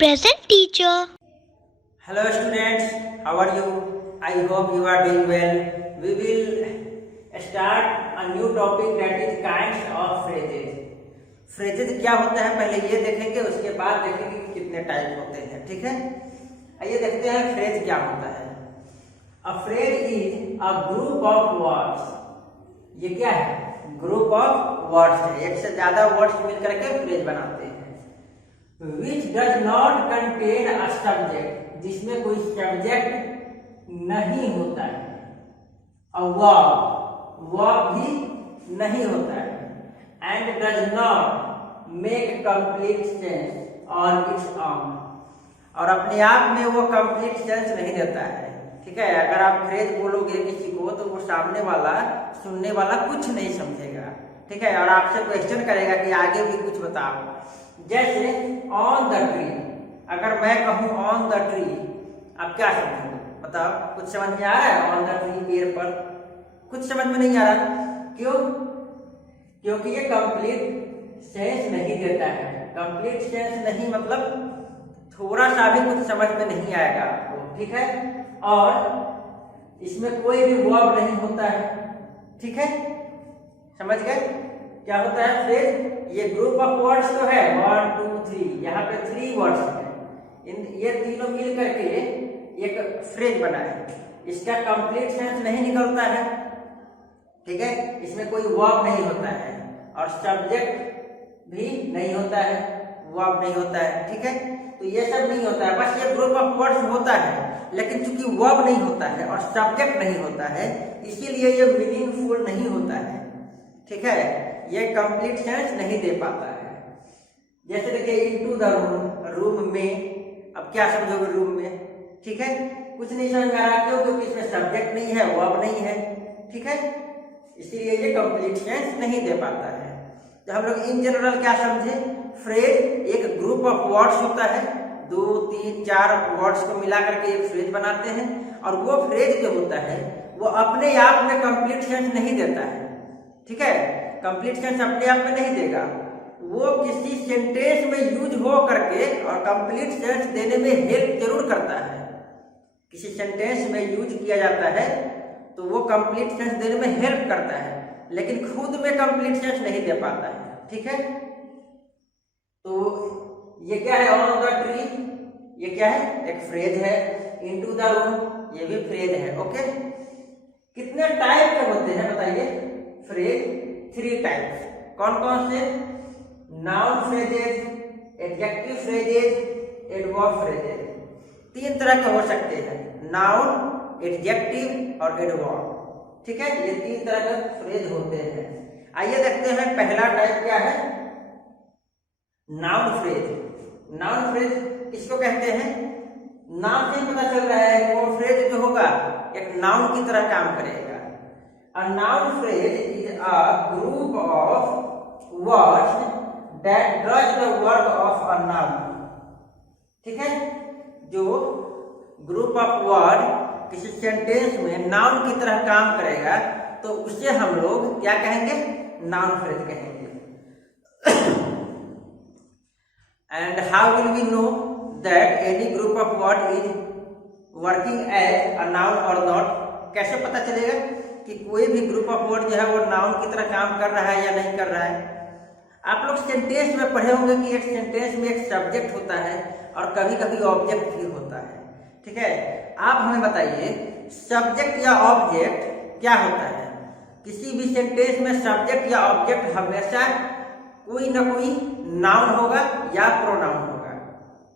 Present teacher. Hello students, how are you? I hope you are doing well. We will start a new topic, that is kinds of phrases. Phrases क्या होता है पहले ये देखेंगे, उसके बाद देखेंगे कि कितने टाइप होते हैं। ठीक है, आइए देखते हैं फ्रेज क्या होता है। A phrase is a group of words. ये क्या है? ग्रुप ऑफ वर्ड्स है, एक से ज्यादा वर्ड्स मिलकर के फ्रेज बनाते हैं। Which does not contain a subject, जिसमें कोई सब्जेक्ट नहीं होता है, और वर्ब भी नहीं होता है, and does not make complete sense on its own, और अपने आप में वो कंप्लीट सेंस नहीं देता है। ठीक है, अगर आप फ्रेज बोलोगे किसी को तो वो सामने वाला सुनने वाला कुछ नहीं समझेगा। ठीक है, और आपसे क्वेश्चन करेगा कि आगे भी कुछ बताओ। जैसे ऑन द ट्री, अगर मैं कहूँ ऑन द ट्री, आप क्या समझोगे? बताओ, कुछ समझ में आ रहा है? ऑन द ट्री, पेड़ पर, कुछ समझ में नहीं आ रहा। क्यों? क्योंकि ये कंप्लीट सेंस नहीं देता है। कंप्लीट सेंस नहीं मतलब थोड़ा सा भी कुछ समझ में नहीं आएगा आपको। ठीक है, और इसमें कोई भी वर्ब नहीं होता है। ठीक है, समझ गए क्या होता है फ्रेज? ये ग्रुप ऑफ वर्ड्स तो है 1 2 3, यहाँ पे 3 वर्ड्स है। ये तीनों मिल करके एक फ्रेज बना है। इसका कंप्लीट सेंस नहीं निकलता है। ठीक है, इसमें कोई वर्ब नहीं होता है और सब्जेक्ट भी नहीं होता है, वर्ब नहीं होता है। ठीक है, तो ये सब नहीं होता है, बस ये ग्रुप ऑफ वर्ड्स होता है, लेकिन चूंकि वर्ब नहीं होता है और सब्जेक्ट नहीं होता है, इसीलिए ये मीनिंगफुल नहीं होता है। ठीक है, ये कंप्लीट सेंस नहीं दे पाता है। जैसे देखिए इनटू द रूम, रूम में, अब क्या समझोगे रूम में? ठीक है, कुछ नहीं समझ में आ रहा। क्यों? क्योंकि इसमें सब्जेक्ट नहीं है, वर्ब नहीं है। ठीक है, इसीलिए ये कंप्लीट सेंस नहीं दे पाता है। तो हम लोग इन जनरल क्या समझे? फ्रेज एक ग्रुप ऑफ वर्ड्स होता है, 2 3 4 वर्ड्स को मिला करके एक फ्रेज बनाते हैं, और वो फ्रेज जो होता है वो अपने आप में कंप्लीट सेंस नहीं देता है। ठीक है, कंप्लीट सेंस अपने आप में नहीं देगा, वो किसी सेंटेंस में यूज हो करके और कंप्लीट सेंस देने में हेल्प जरूर करता है। किसी सेंटेंस में यूज किया जाता है तो वो कंप्लीट सेंस देने में हेल्प करता है, लेकिन खुद में कंप्लीट सेंस नहीं दे पाता है। ठीक है, तो ये क्या है? ऑन द ट्री, ये क्या है? एक फ्रेज है। इनटू द रूम, ये भी फ्रेज है। ओके, कितने टाइप के होते हैं बताइए फ्रेज? 3 टाइप्स। कौन कौन से? Noun phrases, adjective phrases, adverb phrases. 3 तरह के हो सकते हैं, नाउन, एडजेक्टिव और एडवर्ब। ठीक है, ये 3 तरह के फ्रेज होते हैं। आइए देखते हैं पहला टाइप क्या है। Noun phrase. नाउन फ्रेज किसको कहते हैं? नाम से ही पता चल रहा है कि वो फ्रेज जो होगा एक नाउन की तरह काम करेगा। A noun phrase is a group of words that does the work of a noun. ठीक है, जो ग्रुप ऑफ वर्ड किसी सेंटेंस में नाउन की तरह काम करेगा तो उसे हम लोग क्या कहेंगे? नाउन फ्रेज कहेंगे। And how will we know that any group of word is working as a noun or not? कैसे पता चलेगा कि कोई भी ग्रुप ऑफ वर्ड जो है वो नाउन की तरह काम कर रहा है या नहीं कर रहा है? आप लोग सेंटेंस में पढ़े होंगे कि एक सेंटेंस में एक सब्जेक्ट होता है और कभी कभी ऑब्जेक्ट भी होता है। ठीक है, आप हमें बताइए सब्जेक्ट या ऑब्जेक्ट क्या होता है? किसी भी सेंटेंस में सब्जेक्ट या ऑब्जेक्ट हमेशा कोई ना कोई नाउन होगा या प्रोनाउन होगा।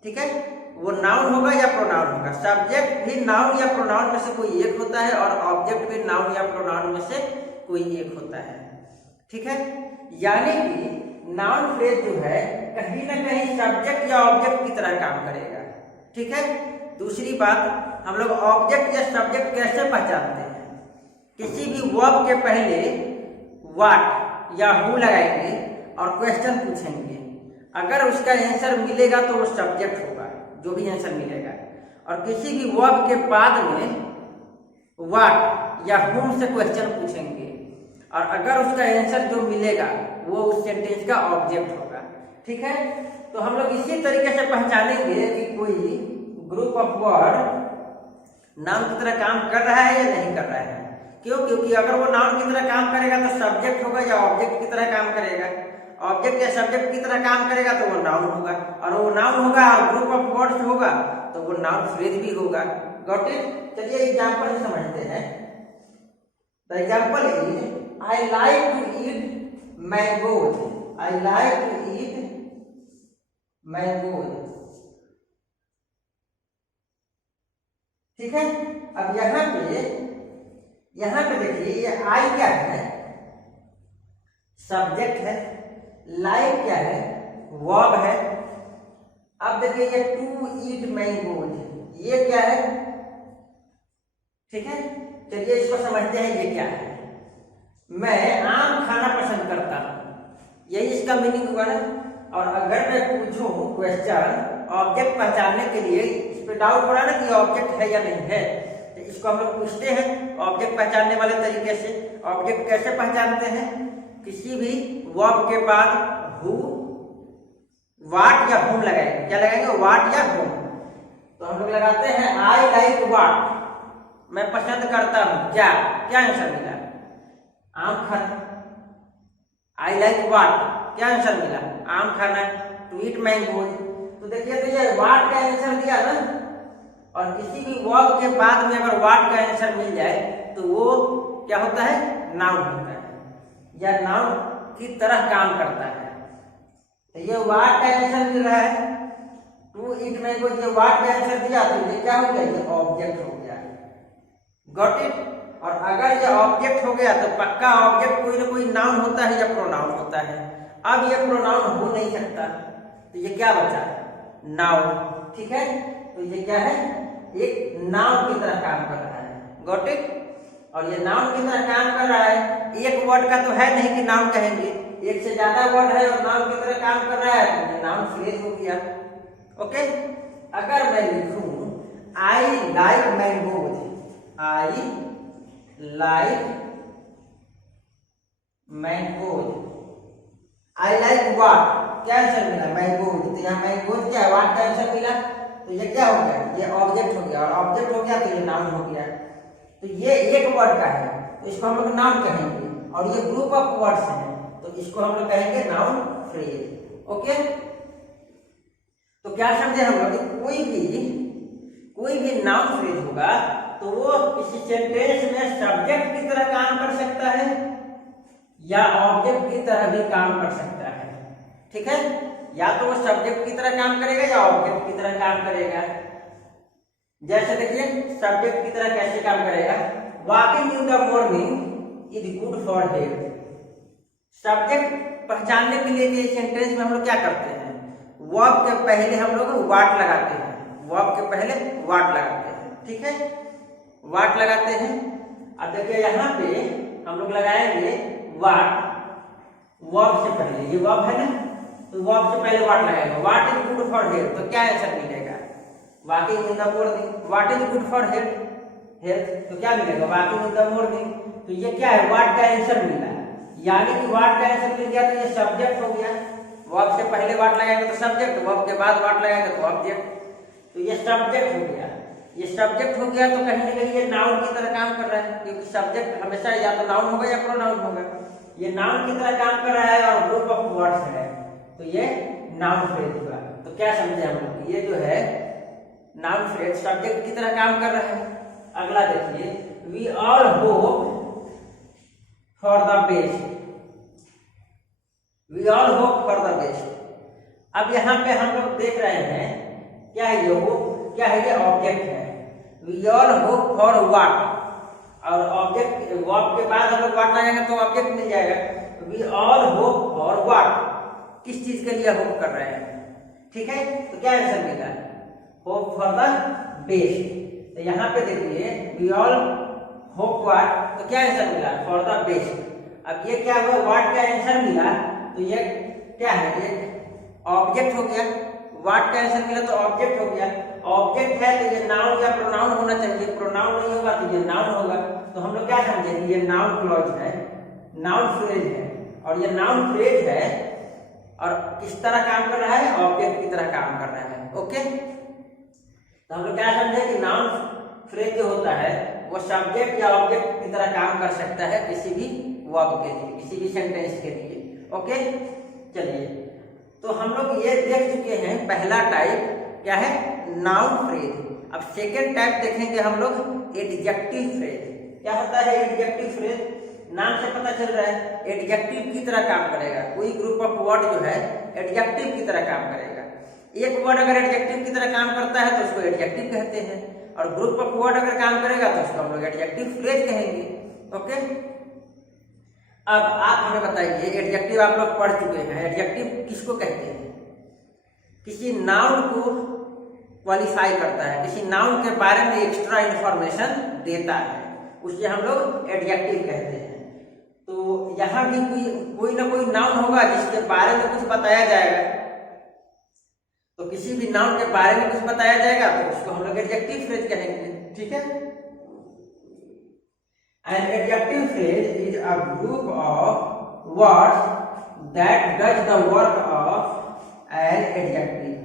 ठीक है, वो नाउन होगा या प्रोनाउन होगा। सब्जेक्ट भी नाउन या प्रोनाउन में से कोई एक होता है और ऑब्जेक्ट भी नाउन या प्रोनाउन में से कोई एक होता है। ठीक है, यानी कि नाउन फ्रेज जो है कहीं ना कहीं सब्जेक्ट या ऑब्जेक्ट की तरह काम करेगा। ठीक है, दूसरी बात, हम लोग ऑब्जेक्ट या सब्जेक्ट कैसे पहचानते हैं? किसी भी वर्ब के पहले व्हाट या हु लगाएंगे और क्वेश्चन पूछेंगे। अगर उसका आंसर मिलेगा तो वो सब्जेक्ट होगा, जो भी आंसर मिलेगा। और किसी भी वर्ब के बाद में व्हाट या हुम से क्वेश्चन पूछेंगे और अगर उसका आंसर जो मिलेगा वो उस सेंटेंस का ऑब्जेक्ट होगा। ठीक है। तो हम लोग इसी तरीके से पहचानेंगे कि कोई ग्रुप ऑफ वर्ड नाउन की तरह काम कर रहा है या नहीं कर रहा है। क्यों? क्योंकि अगर वो नाउन की तरह काम करेगा तो सब्जेक्ट होगा या ऑब्जेक्ट की तरह काम करेगा। ऑब्जेक्ट या सब्जेक्ट की तरह काम करेगा तो वो नाउन होगा, और वो नाउन होगा और ग्रुप ऑफ वर्ड्स होगा तो वो नाउन फ्रेज भी होगा। Got it? चलिए एग्जांपल समझते हैं। The example is I like to eat mangoes. I like to eat mangoes. ठीक है। अब यहाँ पे देखिए ये आई क्या है? सब्जेक्ट है। लाइक क्या है? वर्ब है। अब देखिए ये टू ईट मैंगोज, ये क्या है? ठीक है। चलिए इसको समझते हैं ये क्या है। मैं आम खाना पसंद करता हूं, यही इसका मीनिंग हुआ ना। और अगर मैं पूछूं क्वेश्चन ऑब्जेक्ट पहचानने के लिए, इस पे डाउट हो रहा है ना कि ऑब्जेक्ट है या नहीं है, तो इसको हम लोग पूछते हैं ऑब्जेक्ट पहचानने वाले तरीके से। ऑब्जेक्ट कैसे पहचानते हैं? किसी भी वर्ब के बाद हु, वाट या होम लगाएंगे। क्या लगाएंगे? वाट या होम। तो हम लोग लगाते हैं आई लाइक वाट, मैं पसंद करता हूं क्या। क्या आंसर मिला? आम खाना। आई लाइक वाट, क्या आंसर मिला? आम खाना। टू ईट मैंगोज, तो देखिए तो ये वाट का आंसर दिया ना। और किसी भी वर्ब के बाद में अगर वाट का आंसर मिल जाए तो वो क्या होता है? नाउन होता है, या नाउन की तरह काम करता है। तो ये वाट का आंसर मिल रहा है, टू ईट मैंगोज, ये वाट का आंसर दिया तो ये क्या हो गया? ये ऑब्जेक्ट हो गया। Got it? और अगर ये ऑब्जेक्ट हो गया तो पक्का ऑब्जेक्ट कोई ना कोई नाउन होता है या प्रोनाउन होता है। अब ये प्रोनाउन हो नहीं सकता, तो ये क्या बचा? नाउन। ठीक है। तो ये क्या है? एक नाउन की तरह काम कर रहा है। Got it? और ये नाउन की तरह काम कर रहा है। एक वर्ड का तो है नहीं कि नाउन कहेंगे, एक से ज्यादा वर्ड है और नाउन की तरह काम कर रहा है तो ये नाउन फ्रेज हो गया। ओके। अगर मैं लिखूं I like mangoes, I like mangoes, I like what, क्या आंसर मिला? मैंगोज। तो यहाँ मैंगोज क्या है? वाट का आंसर मिला। तो ये क्या हो गया? ये ऑब्जेक्ट हो गया, और ऑब्जेक्ट हो गया तो ये नाउन हो गया। तो ये एक वर्ड का है तो इसको हम लोग नाउन कहेंगे, और ये ग्रुप ऑफ वर्ड्स हैं तो इसको हम लोग कहेंगे नाउन फ्रेज। ओके। तो क्या समझे हम लोग? कोई भी नाउन फ्रेज होगा तो वो किसी सेंटेंस में सब्जेक्ट की तरह काम कर सकता है या ऑब्जेक्ट की तरह भी काम कर सकता है। ठीक है। या तो वो सब्जेक्ट की तरह काम करेगा या ऑब्जेक्ट की तरह काम करेगा। जैसे देखिए सब्जेक्ट की तरह कैसे काम करेगा? Walking in the morning is good for health. Subject पहचानने के लिए इस सेंटेंस में हम लोग क्या करते हैं? वर्ब के पहले हम लोग वाट लगाते हैं, वर्ब के पहले वाट लगाते हैं। ठीक है। वाट लगाते हैं। अब देखिए यहाँ पे हम लोग लगाएंगे वाट वर्ब से पहले, ये वर्ब है ना, तो वर्ब से पहले वाट लगाएंगे। What is good for health, तो क्या आंसर मिलेगा? Walking in the morning. What is good for health, तो क्या मिलेगा? Walking in the morning. तो ये क्या है? वाट का आंसर मिला, यानी कि वाट का आंसर मिल गया तो ये सब्जेक्ट हो गया। वर्ब से पहले वाट लगाएंगे तो सब्जेक्ट, वर्ब के बाद वाट लगाएंगे तो ऑब्जेक्ट। तो ये सब्जेक्ट हो गया। ये सब्जेक्ट हो गया तो कहीं ना कहीं ये नाउन की तरह काम कर रहा है, क्योंकि सब्जेक्ट हमेशा या तो नाउन होगा या प्रोनाउन होगा। ये नाउन की तरह काम कर रहा है और ग्रुप ऑफ वर्ड्स है तो ये नाउन फ्रेज हुआ। तो क्या समझे हम लोग? ये जो है नाउन फ्रेज सब्जेक्ट की तरह काम कर रहा है। अगला देखिए, we all hope for the best. We all hope for the best. अब यहाँ पे हम लोग देख रहे हैं क्या है ये होप, क्या है ये ऑब्जेक्ट है। We all hope for what, और ऑब्जेक्ट वर्ब के बाद हम लोग व्हाट लगाएंगे तो ऑब्जेक्ट मिल जाएगा। We all hope for what, किस चीज के लिए होप कर रहे हैं। ठीक है। तो क्या आंसर मिला? Hope for the best. तो यहाँ पे देखिए वी ऑल होप व्हाट, तो क्या आंसर मिला? For the best. अब ये क्या हुआ? व्हाट का आंसर मिला तो ये क्या है? ये ऑब्जेक्ट हो गया। व्हाट का आंसर मिला तो ऑब्जेक्ट हो गया। ऑब्जेक्ट है तो ये नाउन या प्रोनाउन होना चाहिए, प्रोनाउन नहीं होगा तो ये नाउन होगा। तो हम लोग क्या समझेंगे? ये नाउन क्लॉज है, नाउन फ्रेज है। और ये नाउन फ्रेज है और किस तरह काम कर रहा है, ऑब्जेक्ट की तरह काम कर रहा है। ओके, तो हम लोग क्या समझे कि नाउन फ्रेज जो होता है वो सब्जेक्ट या ऑब्जेक्ट की तरह काम कर सकता है किसी भी वर्ब के लिए, किसी भी सेंटेंस के लिए। ओके, चलिए, तो हम लोग ये देख चुके हैं पहला टाइप क्या है, नाउन फ्रेज। अब सेकेंड टाइप देखेंगे हम लोग एडजेक्टिव फ्रेज। क्या होता है एडजेक्टिव फ्रेज, नाम से पता चल रहा है एडजेक्टिव की तरह काम करेगा। कोई ग्रुप ऑफ वर्ड जो है एडजेक्टिव की तरह काम करेगा। एक वर्ड अगर एडजेक्टिव की तरह काम करता है तो उसको एडजेक्टिव कहते हैं, और ग्रुप ऑफ वर्ड अगर काम करेगा तो उसको हम लोग एडजेक्टिव फ्रेज कहेंगे। ओके, अब आप हमें बताइए, एडजेक्टिव आप लोग पढ़ चुके हैं, एडजेक्टिव किसको कहते हैं? किसी नाउन को क्वालिफाई करता है, किसी नाउन के बारे में एक्स्ट्रा इंफॉर्मेशन देता है, उसे हम लोग एडजेक्टिव कहते हैं। तो यहाँ भी कोई ना कोई नाउन होगा जिसके बारे में कुछ बताया जाएगा, तो किसी भी नाउन के बारे में कुछ बताया जाएगा तो उसको हम लोग एडजेक्टिव फ्रेज कहेंगे। ठीक है, an adjective phrase is a group of words that does the work of an adjective।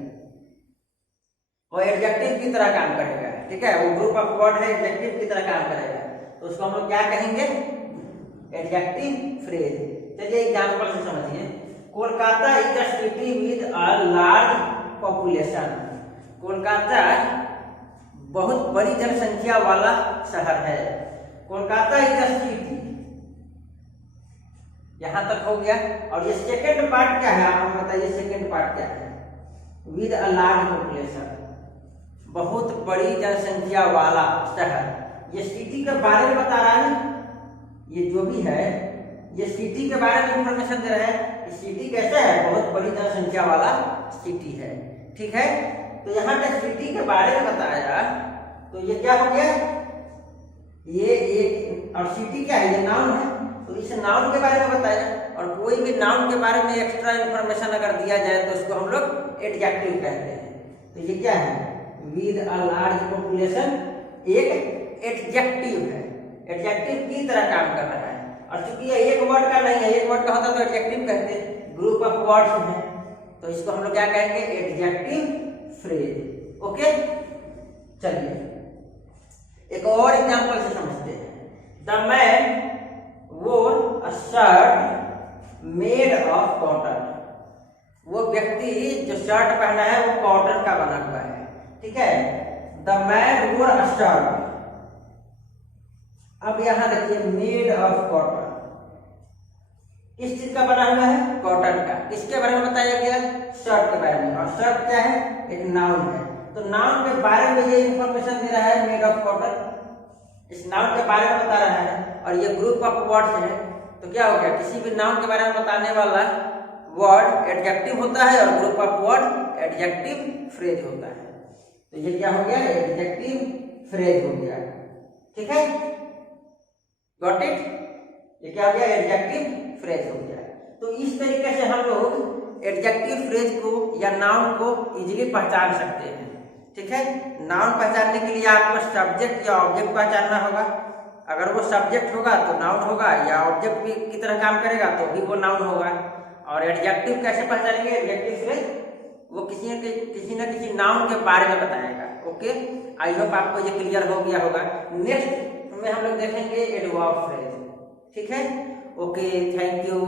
वो एडजेक्टिव की तरह काम करेगा। ठीक है, वो ग्रुप ऑफ वर्ड है, एडजेक्टिव की तरह काम करेगा, तो उसको हम लोग क्या कहेंगे, एडजेक्टिव फ्रेज। चलिए एग्जांपल से समझिए, Kolkata is a city with a large population. Kolkata बहुत बड़ी जनसंख्या वाला शहर है। कोलकाता इज अ सिटी, यहां तक हो गया। और ये सेकंड पार्ट क्या है, आप हमें बताइए सेकंड पार्ट क्या है, विद अ लार्ज पॉपुलेशन, बहुत बड़ी जनसंख्या वाला शहर। ये सिटी के बारे में बता रहा है, ये जो भी है ये सिटी के बारे में इंफॉर्मेशन दे रहा है कि सिटी कैसा है, बहुत बड़ी जनसंख्या वाला सिटी है। ठीक है, तो यहाँ पे सिटी के बारे में बताया, तो ये क्या हो गया, ये एक, और सिटी क्या है, ये नाउन है, तो इस नाउन के बारे में बताया। और कोई भी नाउन के बारे में एक्स्ट्रा इंफॉर्मेशन अगर दिया जाए तो उसको हम लोग एडजेक्टिव कहते हैं। तो ये क्या है, विद अ लार्ज पॉपुलेशन एक एडजेक्टिव है, एडजेक्टिव की तरह काम कर रहा है। और चूंकि ये एक वर्ड का नहीं है, एक वर्ड का होता तो एडजेक्टिव कहते हैं, ग्रुप ऑफ वर्ड्स हैं, तो इसको हम लोग क्या कहेंगे, एडजेक्टिव फ्रेज। ओके, चलिए एक और एग्जांपल से समझते हैं। द मैन वोर अ शर्ट मेड ऑफ कॉटन। वो व्यक्ति जो शर्ट पहना है वो कॉटन का बना हुआ है। ठीक है, द मैन वोर अ शर्ट। अब यहां देखिए, मेड ऑफ कॉटन, किस चीज का बना हुआ है, कॉटन का। किसके बारे में बताया गया, शर्ट के बारे में। और शर्ट क्या है, एक नाउन है, तो नाउन के बारे में ये इंफॉर्मेशन दे रहा है, मेड ऑफ कॉटन, इस नाउन के बारे में बता रहा है। और ये ग्रुप ऑफ वर्ड्स है, तो क्या हो गया, किसी भी नाउन के बारे में बताने वाला वर्ड एडजेक्टिव होता है और group of word adjective phrase होता है। तो ये क्या हो गया, एडजेक्टिव फ्रेज हो गया। ठीक है, गॉट इट, ये क्या हो गया, एडजेक्टिव फ्रेज हो गया। तो इस तरीके से हम लोग एडजेक्टिव फ्रेज को या नाउन को इजीली पहचान सकते हैं। ठीक है, नाउन पहचानने के लिए आपको सब्जेक्ट या ऑब्जेक्ट पहचानना होगा। अगर वो सब्जेक्ट होगा तो नाउन होगा, या ऑब्जेक्ट भी की तरह काम करेगा तो भी वो नाउन होगा। और एडजेक्टिव कैसे पहचानेंगे, एडजेक्टिव फ्रेज वो किसी न किसी नाउन के बारे में बताएगा। ओके, आई होप आपको ये क्लियर हो गया होगा। नेक्स्ट में हम लोग देखेंगे एडवर्ब फ्रेज। ठीक है, ओके, थैंक यू।